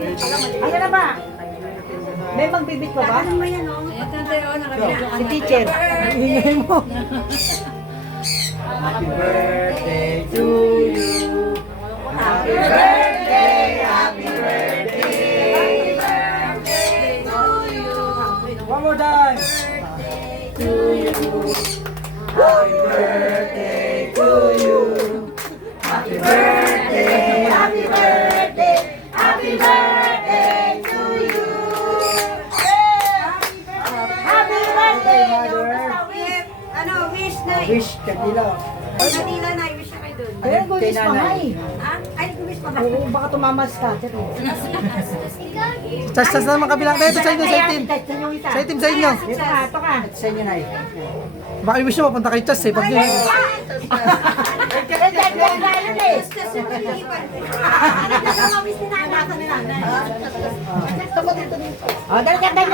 Ano na ba? May magbibit pa ba? Ano ba yan, oh? Si teacher. Ingay mo. Happy birthday to you. Happy birthday, happy birthday. One more time. To you. Happy birthday to you. Happy birthday, happy birthday, happy birthday to you. Happy birthday, mother. Ano, wish na. Wish kanila. Kanila na, wish na kayo dun. Ayun, gulis pa nga eh. Ha? Ay, wish pa ba? Oo, baka tumamas ka. Chas naman kabilang. Ito sa inyo, sa itim. Sa itim sa inyo. Ito ka, ito ka. Sa inyo na eh. Baka i-wish nyo mapunta kay Chas eh. Pag nyo. O, dali ka, dali